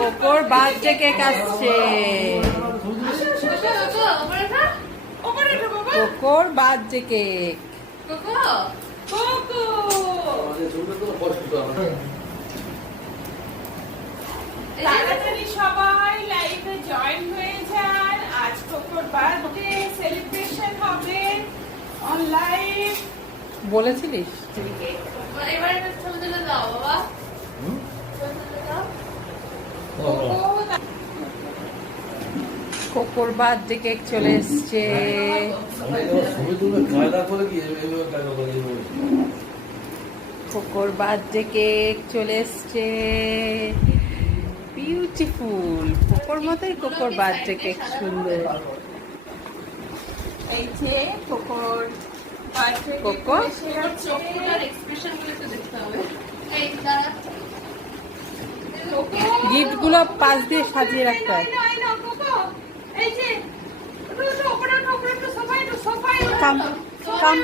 কোকোর birthday cake আসছে। কোকোর birthday cake. তাড়াতাড়ি সবাই লাইভে জয়েন হয়ে যান। আজ কোকোর বার্থডে সেলিব্রেশন হবে অনলাইন। বলেছিলিস? এবারে চলে যাও বাবা। কোকোর বার্থডে কেক চলে এসছে। কোকোর বার্থডে কেক চলে এসছে, বিউটিফুল। কোকোর মতোই কোকোর বার্থডে কেক সুন্দর। এই যে কোকোর বার্থডে কোকো চোখটার এক্সপ্রেশনগুলো তো দেখতে হবে। এই দাঁড়া, গিফট গুলো পাশ দিয়ে সাজিয়ে রাখতে হয়। Come come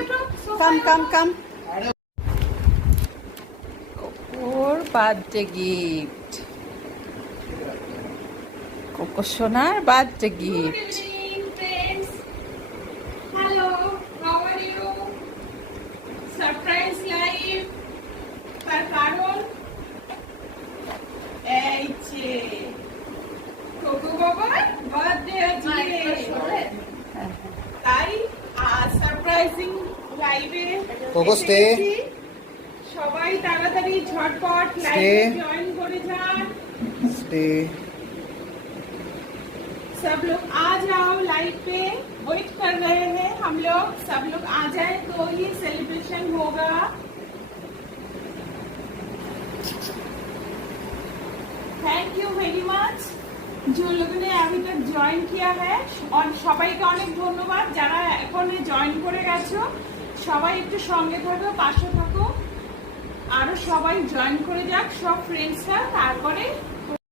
come come come. কোকোর বার্থডে গিফট, কোকো সোনার birthday gift. Hello, how are you? Surprise live. তার কারণ এই যে কোকো বাবার বার্থডে আজকে, তাই সারপ্রাইজিং লাইভে কোকো স্টে। সবাই তাড়াতাড়ি ঝটপট লাইভে জয়েন করে যান। स्टे। सब लोग आ जाओ, लाइव पे वेट कर रहे हैं हम लोग। सब लोग आ जाए तो ही सेलिब्रेशन होगा। थैंक यू वेरी मच जो लोगों ने अभी तक ज्वाइन किया है। और সবাইকে অনেক ধন্যবাদ যারা এখন জয়েন করে গেছো। সবাই একটু সঙ্গে থাকো, পাশে থাকো, আরো সবাই জয়েন করে যাক সব ফ্রেন্ডসরা। তারপরে